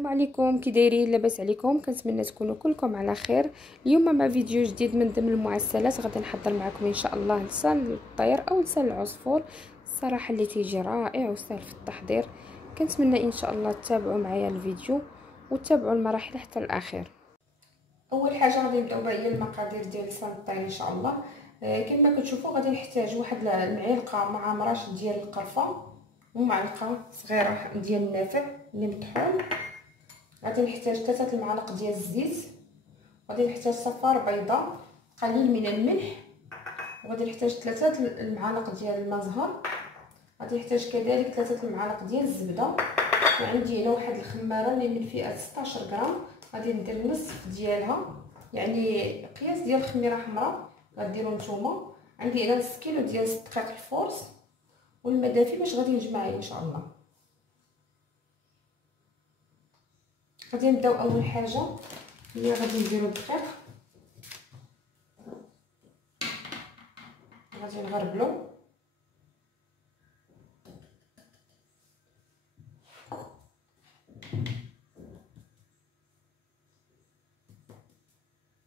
السلام عليكم، كي دايرين؟ لاباس عليكم؟ كنتمنى تكونوا كلكم على خير. اليوم مع فيديو جديد من ضمن المعسلات. غادي نحضر معكم ان شاء الله لسان الطير او لسان العصفور، الصراحه اللي تيجي رائع وسهل في التحضير. كنتمنى ان شاء الله تتابعوا معايا الفيديو وتتابعوا المراحل حتى الاخير. اول حاجه غادي نبداو بها هي المقادير ديال لسان الطير ان شاء الله. كما كتشوفوا غادي نحتاج واحد المعلقه مع مراش ديال القرفه ومعلقه صغيره ديال النافع اللي مطحون. غادي نحتاج 3 المعالق ديال الزيت، غادي نحتاج صفار بيضاء، قليل من الملح، وغادي نحتاج 3 المعالق ديال الماء زهر، غادي نحتاج كذلك 3 المعالق ديال الزبده، وعندي هنا واحد الخماره اللي من فئه 16 غرام غادي ندير النصف ديالها، يعني قياس ديال خميره حمراء غديروا نتوما. عندي هنا نص كيلو ديال الدقيق الفورس والماء دافي باش غادي نجمعها ان شاء الله. غادي نبداو اول حاجه هي غادي نديرو الدقيق، غادي نغربلو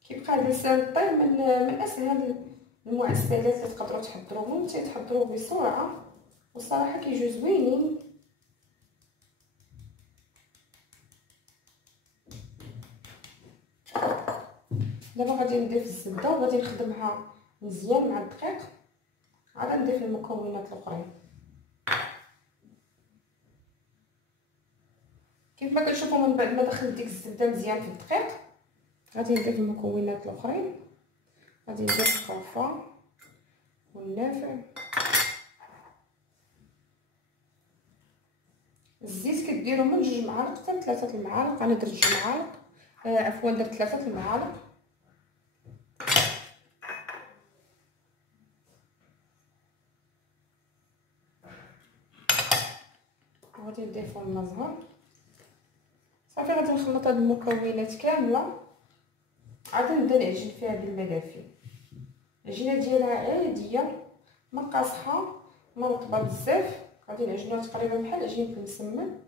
كيبقى هذا لسان الطير من اسهل المعسلات اللي تقدروا تحضروهم، تيتحضروا بسرعه والصراحه كيجيو زوينين. دابا غادي نضيف الزبده وغادي نخدمها مزيان مع الدقيق، عاد نضيف المكونات الاخرين. كيف ما كتشوفوا من بعد ما دخلت ديك الزبده مزيان في الدقيق غادي نضيف المكونات الاخرين. غادي نضيف القرفه والنافع، الزيت كديروا من 2 معالق حتى 3 المعالق. انا درت 2 معالق، عفوا درت 3 المعالق. وغادي نضيفوا الماء زهر. صافي غادي نخلط هاد المكونات كامله، عاد نبدا نعجن فيها بالماء دافي. العجينه ديالها عاديه، ما قاصحه ما رطبه بزاف، غادي نعجنوها تقريبا بحال عجينه المسمن.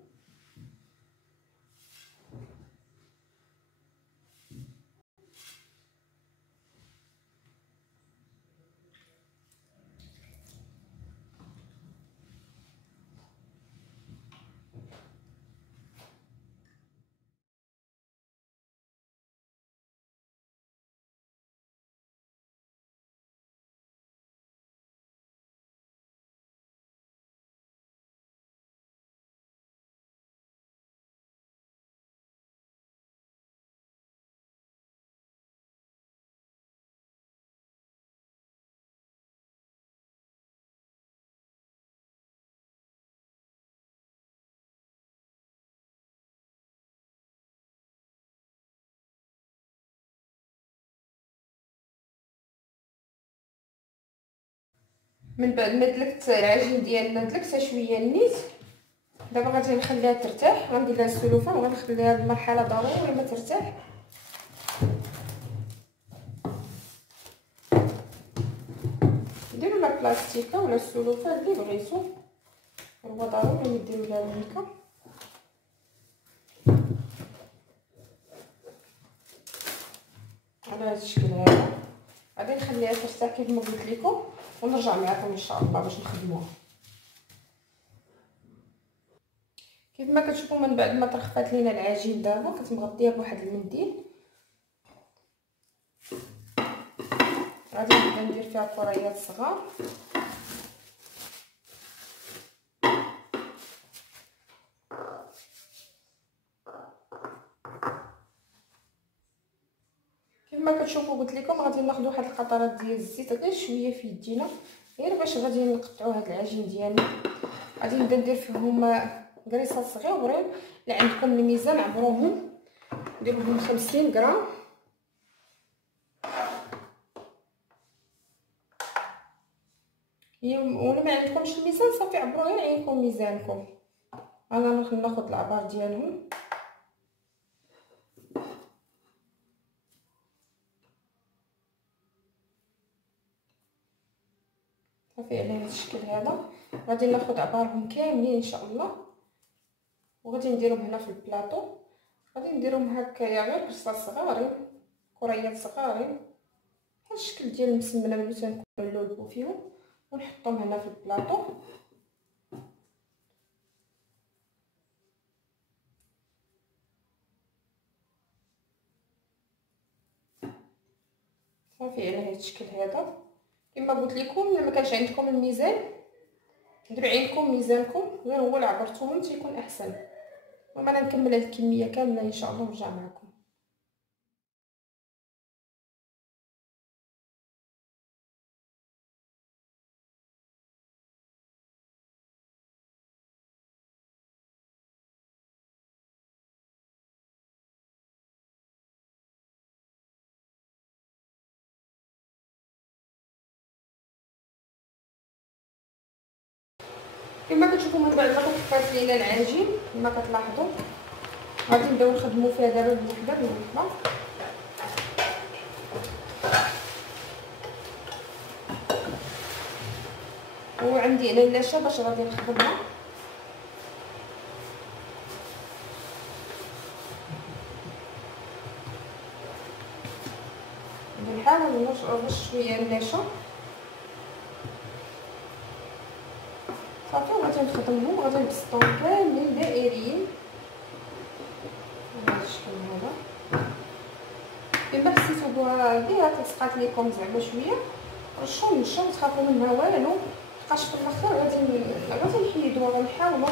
من بعد ما دلكت العجين ديالنا دلكتها شويه النيت، دابا غادي نخليها ترتاح، غندير لها السلوفان وغنخليها هاد المرحله ضروري ما ترتاح. ديروا لها بلاستيكه ولا السلوفان اللي بغيتو، هو ضروري نديروا لها الميكا. على هذا الشكل هذا غادي نخليها ترتاح كيف ما قلت لكم ونرجع معكم ان شاء الله باش نخدموها. كيف ما كتشوفوا من بعد ما ترخفات لينا العجين دابا كتمغطيها بواحد المنديل، غادي نبدا ندير فيها كريات صغار. كما كتشوفوا قلت لكم غادي ناخذ واحد القطرات ديال الزيت غير شويه في يدينا غير باش غادي نقطعوا هذا العجين ديالنا. غادي نبدا ندير فيهم كريسات صغيورين، اللي عندكم الميزان عبروهم ديروا لهم 50 غرام. ولا ما عندكمش الميزان صافي عبروا غير عينكم ميزانكم. انا ناخذ العبار ديالهم صافي على هذا الشكل هذا. غادي ناخذ عبارهم كاملين ان شاء الله وغادي نديرهم هنا في البلاطو. غادي نديرهم هكايا غير بصاص صغارين، كريات صغارين بحال الشكل ديال المسمنه ملي تنقلبو فيهم، ونحطهم هنا في البلاطو. صافي على هذا الشكل هذا. كما قلت لكم الا ما كانش عندكم الميزان ديروا عينكم ميزانكم، غير هو اللي عبرتو من تيكون احسن. المهم انا نكمل هذه الكميه كامله ان شاء الله ونرجع معكم. كما كتشوفوا من بعد ما كتفرط لينا العجين كما كتلاحظوا، غادي نبداو نخدموا فيها دابا بوحده بوحده. وعندي هنا اللاشه باش غادي نخدمها. نحاول نرش شويه اللاشه صافي، وغادي نخدمهم غادي نبسطهم كاملين دائريين بهذا الشكل هذا. الا حسيتوا بها تسقط لكم زعما شويه رشوا النشا وتخافوا منها والو، لحقاش في الاخر غادي نحيدوها ونحاولوا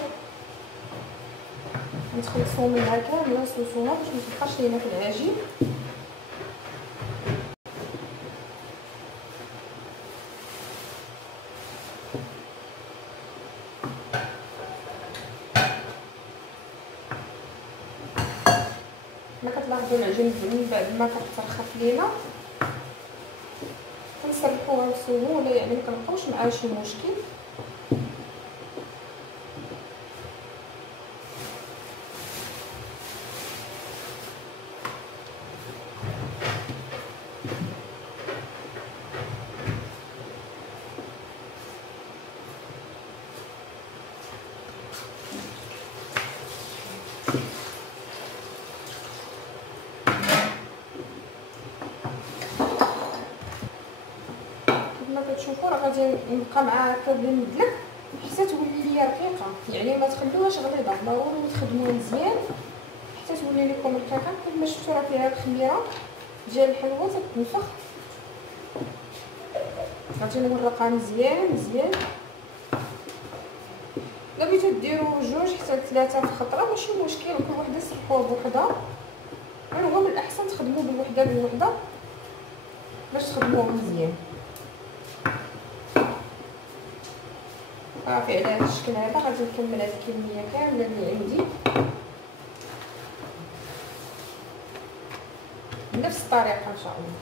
نتخلصوا منها كامله سوسونه باش ما تبقاش لينا في العجين. ما كتلاحظوا العجين من بعد ما كترخف لينا كنسرحوها بسهوله، يعني ما كنبقاوش معاه شي مشكل. كما كتشوفوا راه غادي نبقى معاها هكا بلا ندلك حتى تولي ليا رقيقه، يعني ما تخلوهاش غليظه، ضروري تخدموها مزيان حتى تولي لكم رقيقه. كما شفتوا راه فيها الخميره ديال الحلوه تتنفخ. غادي نورقها مزيان مزيان. الا بغيتو ديروا جوج حتى ثلاثه في خطره ماشي مشكل، كل وحده سرحوها بوحدها، غير هو من الاحسن تخدموا بالوحده بالوحده باش تخدموها مزيان. صافي على هذا الشكل هذا غادي نكمل هذه الكميه كامله اللي عندي بنفس الطريقه ان شاء الله.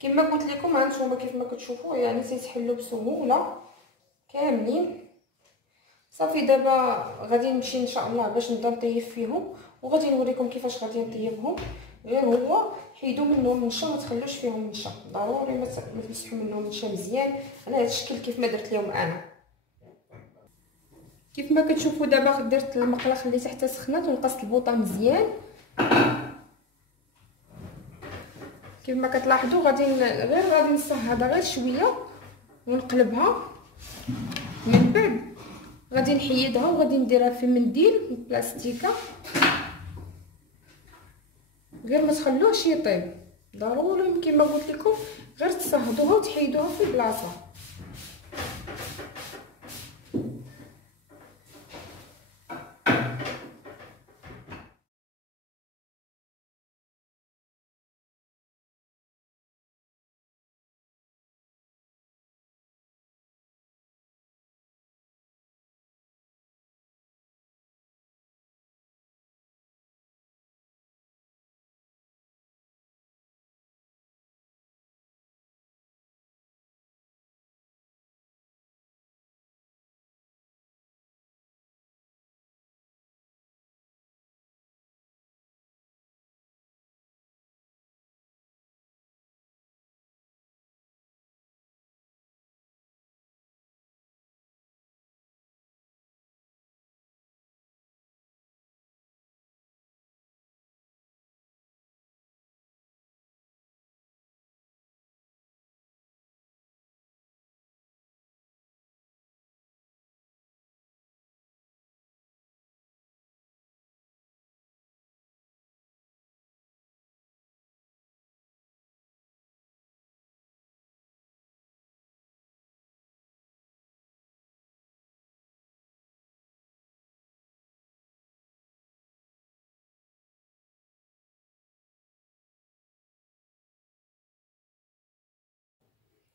كما قلت لكم هانتوما كيف ما كتشوفوا يعني تيتحلوا بسهوله كاملين. صافي دابا غادي نمشي ان شاء الله باش نبدا نطيب فيهم، وغادي نوريكم كيفاش غادي نطيبهم. غير هو حيدوا منهم النشا، ما تخلوش فيهم النشا، ضروري ما تمسحوا منهم النشا مزيان على هذا الشكل كيف ما درت لهم انا. كيف ما كتشوفوا دابا درت المقله خليتها حتى سخنات ونقصت البوطه مزيان. كيف ما كتلاحظوا غادي نصهدها غير شويه ونقلبها. من بعد غادي نحيدها وغادي نديرها في منديل بلاستيكه، غير ما تخلوهش يطيب، ضروري كما قلت لكم غير تصهدوها وتحيدوها في بلاصه.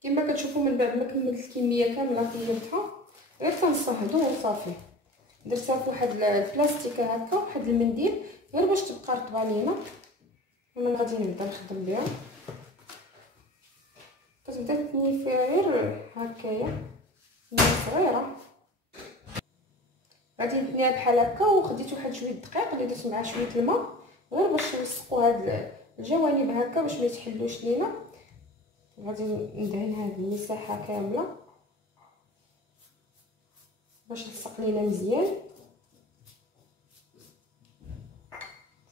كما كتشوفوا من بعد ما كملت الكميه كامله طيبتها، غير كنصهدو وصافي. درتها في واحد البلاستيكه هكا، واحد المنديل، غير باش تبقى رطبه لينا. انا غادي نبدا نخدم بها، كتبدا تنيفي غير هكايا صغيره. غادي نتنيها بحال هكا، وخديت واحد شويه دقيق اللي درت معاه شويه الماء غير باش نلصقوا هاد الجوانب هكا باش ما يتحلوش لينا. غادي ندهن هاد المساحه كامله باش تلصق لينا مزيان.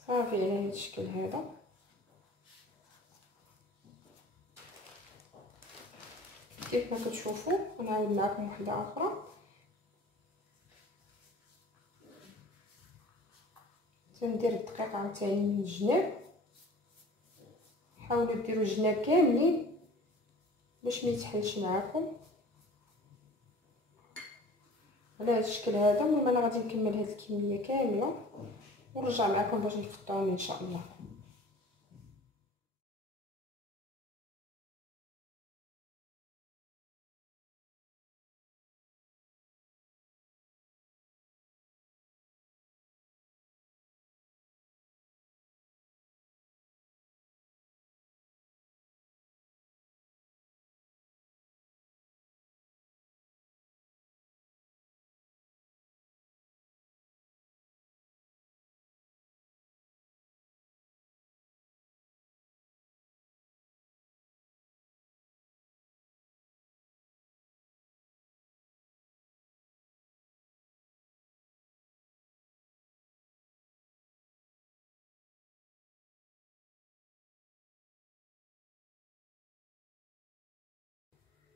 صافي على هاد الشكل هذا. كيف ما كتشوفوا نعاود معكم وحده اخرى. تندير الدقيق عاوتاني من الجناب، حاولوا ديروا الجناب كاملين باش ما يتحلش معكم على هذا الشكل هذا. المهم انا غادي نكمل هذه الكميه كامله ونرجع معكم باش نقطعوهم ان شاء الله.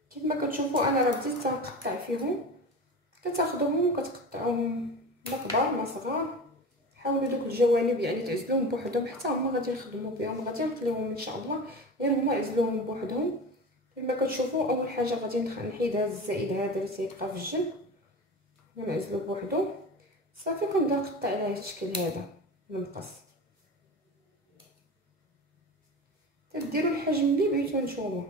كيف ما كتشوفوا انا راه بديت تنقطع فيهم، كتاخذوهم وكتقطعوهم لا كبار ما صغار. حاولوا دوك الجوانب يعني تعزلوهم بوحدهم، حتى هما غادي نخدموا بهم، غادي نقليوهم ان شاء الله، غير هما عزلوهم بوحدهم. كما كتشوفوا اول حاجه غادي نحيد هذا الزائد هذا اللي تيبقى في الجنب، نعزلو بوحدو. صافي كنبدا نقطع على هذا الشكل هذا المقص. تديروا الحجم اللي بغيتو نتوما.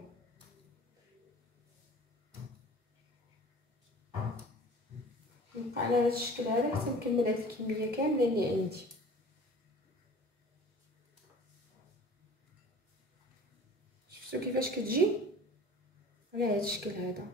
نبقى على هذا الشكل هذا حتى نكمل هذه الكميه كامله اللي عندي. شفتوا كيفاش كتجي على هذا الشكل هذا.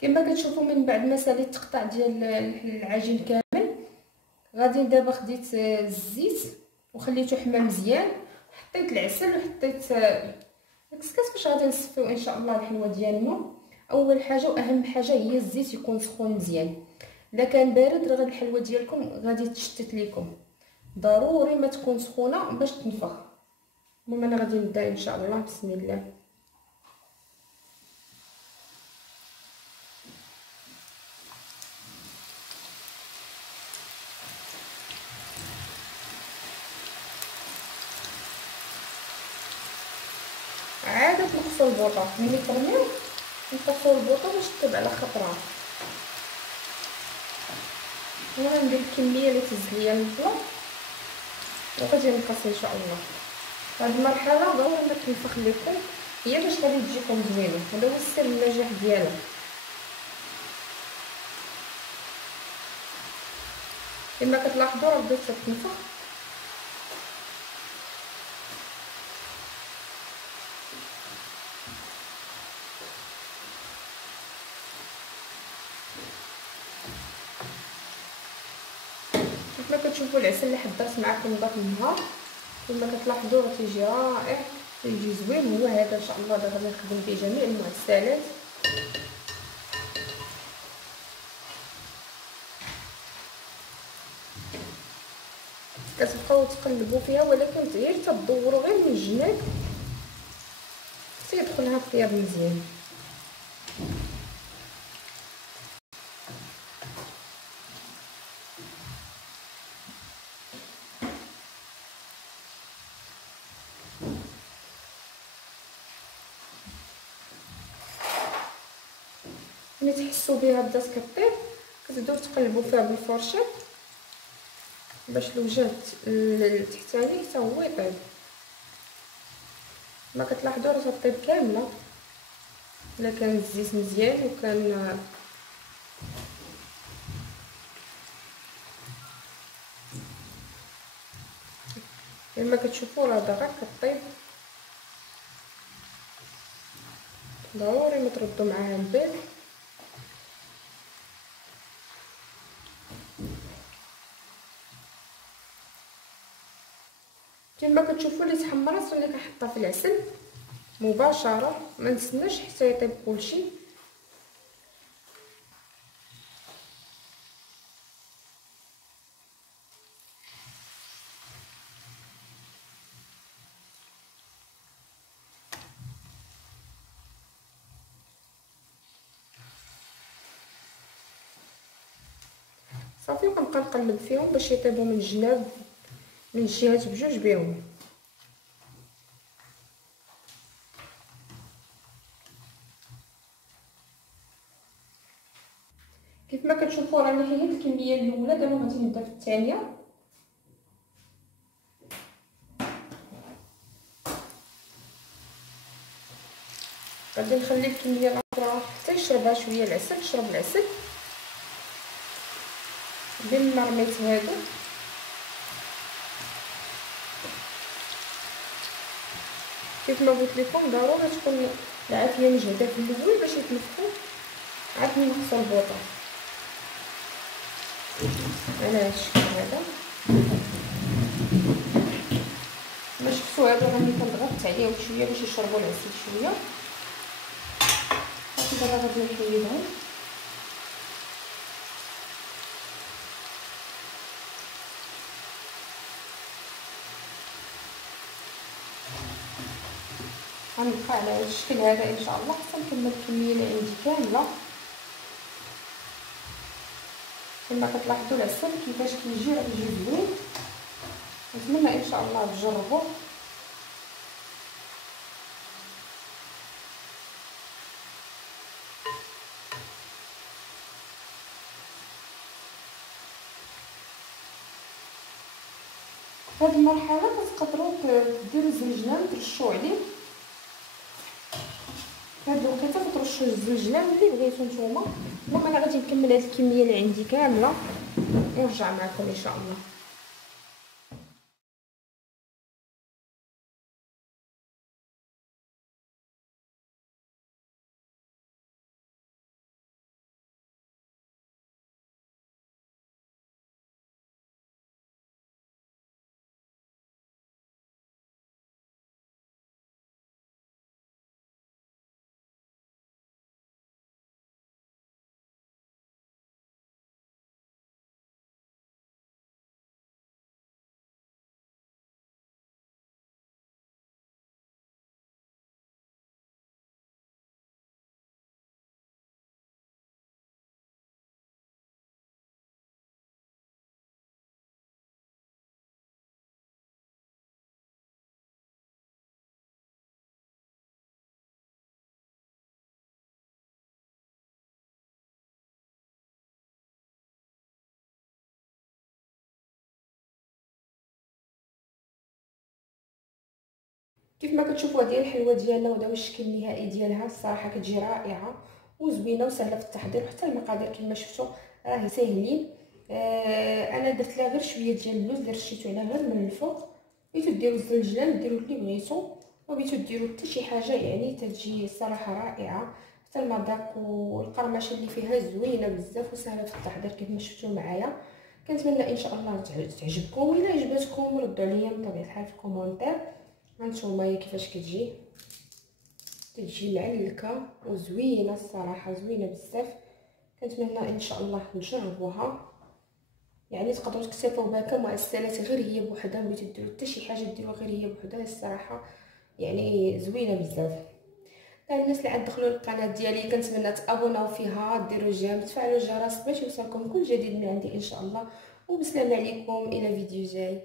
كما كتشوفوا من بعد ما ساليت التقطاع ديال العجين كامل، غادي دابا خديت الزيت وخليته حمى مزيان، حطيت العسل وحطيت الكسكس باش غادي نصفيو ان شاء الله الحلوه ديالنا. اول حاجه واهم حاجه هي الزيت يكون سخون مزيان، الا كان بارد راه الحلوه ديالكم غادي تشتت ليكم، ضروري ما تكون سخونه باش تنفخ. المهم انا غادي نبدا ان شاء الله. بسم الله. عاده نقصوا البوطه ملي ترميو، نقصوا البوطه باش تطيب على خطرها. انا ندير الكميه اللي تهز ليا البلا وغادي نقص ان شاء الله. هاد المرحله ضروري ما تنفخ لكم، هي باش غادي تجيكم زوينه، هذا هو السر النجاح ديالها. كما كتلاحظوا راه بدات تنفخ. كما كتشوفوا العسل اللي حضرت معكم داك النهار، كما كتلاحظوا راه تيجي رائع، تيجي زوين. هو هذا ان شاء الله دابا غادي نخدم فيه جميع المعسلات. كتبقاو تقلبوا فيها، ولكن غير تدوروا غير من الجناب حتى يدخلها الطياب مزيان. ملي تحسوا بها بدات كطيب كتبداو تقلبوا فيها بالفرشه باش الوجه التحتاني حتى هو يطيب. ما كتلاحظوا راه تطيب كامله الا كان الزيت مزيان وكان كما كتشوفوا راه دغيا كطيب. ضروري ما تردوا معاها البال. كما كتشوفوا اللي تحمرات وانا كنحطها في العسل مباشره، ما نستناش حتى يطيب كلشي. صافي كنبقى نقلب فيهم باش يطيبوا من الجناب من الجهات بجوج بهم. كيف ما كتشوفوا راني حيدت الكميه الاولى، دابا غادي نبدا في الثانيه. غادي نخلي الكميه الاخرى حتى يشربها شويه العسل، تشرب العسل بين ما رميت هادو. كيف ما قلت لكم ضروري تكون العافيه مجهده في الاول باش يتنفخوا. عاد نقصوا البوطه على هذا الشكل هذا. ما شفتوا هادو راني كنضغط عليهم شويه باش يشربوا العسل شويه. دابا غادي نحيدهم. غنبقى على هذا الشكل هذا ان شاء الله حتى نكمل الكميه اللي عندي كامله. كما كتلاحظوا العسل كيفاش كيجي زوين. نتمنى ان شاء الله تجربوه. في هذه المرحله كتقدروا ديروا الزنجلان ترشوا عليه. في هذه الوقيته كترشوا الزنجلان اللي بغيتو نتوما. المهم انا غادي نكمل هذه الكميه اللي عندي كامله ونرجع معكم ان شاء الله. كيف ما كتشوفوا هذه الحلوه ديالنا وهذا هو الشكل النهائي ديالها. الصراحه كتجي رائعه وزوينه وسهله في التحضير. حتى المقادير كما شفتوا راهي ساهلين. انا درت لها غير شويه ديال اللوز اللي رشيتو عليها غير من الفوق. بغيتو ديروا الزنجلان ديروا اللي بغيتو، وبغيتو ديروا حتى شي حاجه يعني تجي الصراحه رائعه. حتى المذاق والقرمشه اللي فيها زوينه بزاف وسهله في التحضير كيف ما شفتوا معايا. كنتمنى ان شاء الله تعجبكم. وإلا عجبتكم ردوا عليا بطبيعه الحال في الكومونتير. هانتوما هي كيفاش كتجي معلكه وزوينه الصراحه زوينه بزاف. كنتمنى ان شاء الله تجربوها. يعني تقدروا تكتفوا بها كمعسلات غير هي بوحدها، بغيتو ديروا حتى شي حاجه ديروها غير هي بوحدها الصراحه يعني زوينه بزاف. الناس اللي عاد دخلوا للقناه ديالي كنتمنى تابوناو فيها، ديروا الجيم، تفعلوا الجرس باش يوصلكم كل جديد من عندي ان شاء الله. وبسلام عليكم الى فيديو جاي.